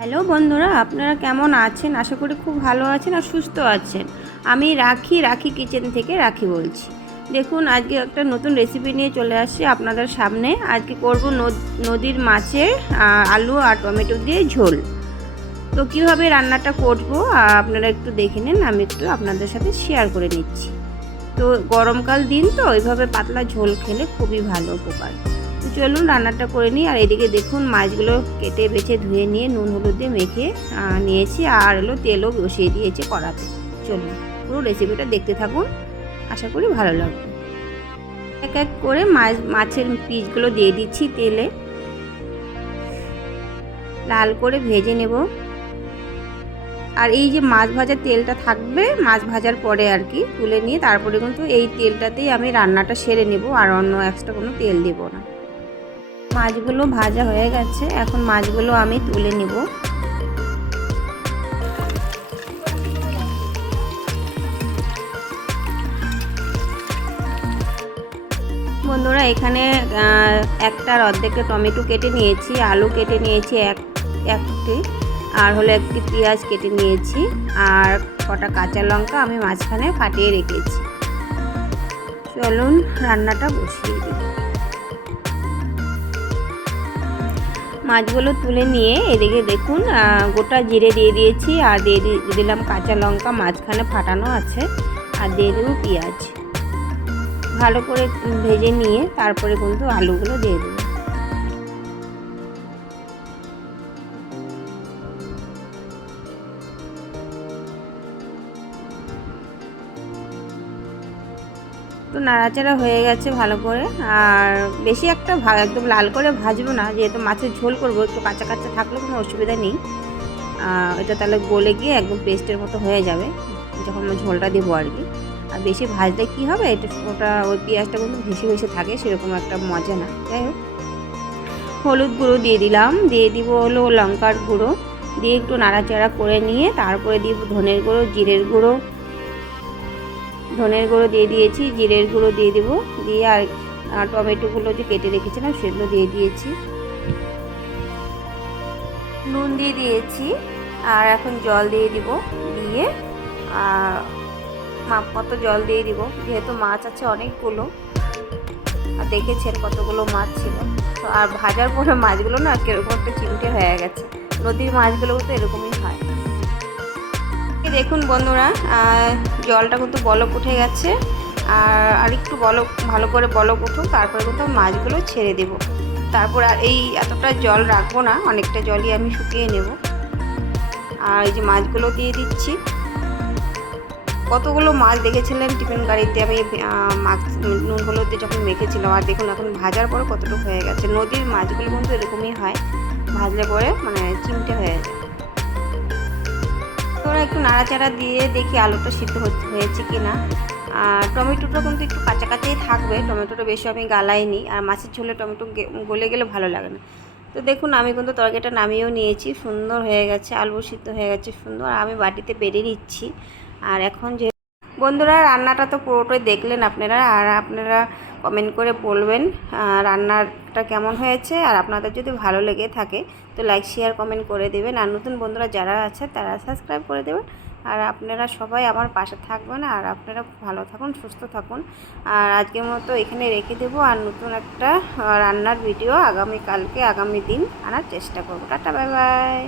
Hello বন্ধুরা, আপনারা কেমন আছেন? আশা করি খুব ভালো আছেন আর সুস্থ আছেন। আমি রাখি রাখি কিচেন থেকে রাখি বলছি। দেখুন, আজকে একটা নতুন রেসিপি নিয়ে চলে আসছি আপনাদের সামনে। আজকে করব নদ- নদীর মাছের আলু আর টমেটো দিয়ে ঝোল। তো কীভাবে রান্নাটা করব আপনারা একটু দেখে নিন, আমি একটু আপনাদের সাথে শেয়ার করে নিচ্ছি। তো গরমকাল দিন তো ওইভাবে পাতলা ঝোল খেলে খুবই ভালো উপকার। চলুন রান্নাটা করে নিই। আর এদিকে দেখুন মাছগুলো কেটে বেছে ধুয়ে নিয়ে নুন হলুদ দিয়ে মেখে নিয়েছি। আর হলো তেলও বসিয়ে দিয়েছি কড়াতে। চলুন পুরো রেসিপিটা দেখতে থাকুন। আশা করি ভালো লাগবে। এক এক করে মাছ, মাছের পিসগুলো দিয়ে দিচ্ছি তেলে। লাল করে ভেজে নেব। আর এই যে মাছ ভাজার তেলটা থাকবে, মাছ ভাজার পরে আর কি তুলে নিয়ে তারপরে কিন্তু এই তেলটাতেই আমি রান্নাটা সেরে নেব। আর অন্য এক্সট্রা কোনো তেল দেবো না। মাছগুলো ভাজা হয়ে গেছে। এখন মাছগুলো আমি তুলে নেব। বন্ধুরা, এখানে একটার অর্ধেকটা টমেটো কেটে নিয়েছি, আলু কেটে নিয়েছি এক, একটি, আর হলো একটি পেঁয়াজ কেটে নিয়েছি, আর কটা কাঁচা লঙ্কা আমি মাঝখানে ফাটিয়ে রেখেছি। চলুন, রান্নাটা বসিয়ে দিই। মাছগুলো তুলে নিয়ে এদিকে দেখুন গোটা জিরে দিয়ে দিয়েছি, আর দিয়ে দিলাম কাঁচা লঙ্কা, মাঝখানে ফাটানো আছে, আর দিয়ে দেবো পেঁয়াজ। ভালো করে ভেজে নিয়ে তারপরে কিন্তু আলুগুলো দিয়ে দেবো। তো নাড়াচাড়া হয়ে গেছে ভালো করে। আর বেশি একটা একদম লাল করে ভাজবো না, যেহেতু মাছের ঝোল করব, একটু কাঁচা কাঁচা থাকলে কোনো অসুবিধা নেই। এটা তাহলে গলে গিয়ে একদম পেস্টের মতো হয়ে যাবে, যখন ঝোলটা দেবো আর কি। আর বেশি ভাজলে কী হবে? এটা ওটা ওই পেঁয়াজটা কিন্তু ভেসে ভেসে থাকে, সেরকম একটা মজা না। যাই হোক। হলুদ গুঁড়ো দিয়ে দিলাম, দিয়ে দিব হলো লঙ্কার গুঁড়ো। দিয়ে একটু নাড়াচাড়া করে নিয়ে, তারপরে দিব ধনের গুঁড়ো, জিরের গুঁড়ো ধনের গুঁড়ো দিয়ে দিয়েছি, জিরের গুঁড়ো দিয়ে দেবো। দিয়ে আর টমেটোগুলো যে কেটে রেখেছিলাম সেগুলো দিয়ে দিয়েছি। নুন দিয়ে দিয়েছি, আর এখন জল দিয়ে দিব। দিয়ে, আর মাপ মতো জল দিয়ে দিব। যেহেতু মাছ আছে অনেকগুলো, আর দেখেছেন কতগুলো মাছ ছিল। তো আর ভাজার পরে মাছগুলো না কীরকম একটা চিমটে হয়ে গেছে। নদীর মাছগুলো তো এরকমই হয়। দেখুন বন্ধুরা জলটা কিন্তু বলক উঠে গেছে। আর আর একটু বলক, ভালো করে বলক উঠুক, তারপরে কিন্তু মাছগুলো ছেড়ে দেব। তারপর আর এই এতটা জল রাখব না, অনেকটা জলই আমি শুকিয়ে নেব। আর এই যে মাছগুলো দিয়ে দিচ্ছি। কতগুলো মাছ দেখেছিলেন টিফিন গাড়িতে? আমি মাছ নুন হলুদ দিয়ে যখন মেখেছিলাম, আর দেখুন এখন ভাজার পরে কতটুকু হয়ে গেছে। নদীর মাছগুলো কিন্তু এরকমই হয়, ভাজলে পরে মানে চিমটে হয়ে যায়। একটু নাড়াচাড়া দিয়ে দেখি আলুটা সিদ্ধ হয়েছে কি না আর টমেটোটা কিন্তু একটু কাঁচা কাঁচাই থাকবে, টমেটোটা বেশি আমি গালাইনি। আর মাছের ঝোলে টমেটো গলে গেলে ভালো লাগে না। তো দেখুন, আমি কিন্তু তরকারিটা নামিয়েও নিয়েছি, সুন্দর হয়ে গেছে আলু সিদ্ধ হয়ে গেছে সুন্দর। আমি বাটিতে বেড়ে নিচ্ছি। আর এখন যে বন্ধুরা, রান্নাটা তো পুরোটাই দেখলেন আপনারা, আর আপনারা কমেন্ট করে বলবেন রান্নাটা কেমন হয়েছে, আর আপনাদের যদি ভালো লেগে থাকে, তো লাইক শেয়ার কমেন্ট করে দেবেন। আর নতুন বন্ধুরা যারা আছে, তারা সাবস্ক্রাইব করে দেবেন। আর আপনারা সবাই আমার পাশে থাকবেন, আর আপনারা ভালো থাকুন, সুস্থ থাকুন। আর আজকের মতো এখানে রেখে দেবো, আর নতুন একটা রান্নার ভিডিও আগামী কালকে আগামী দিন আনার চেষ্টা করব। Tata bye bye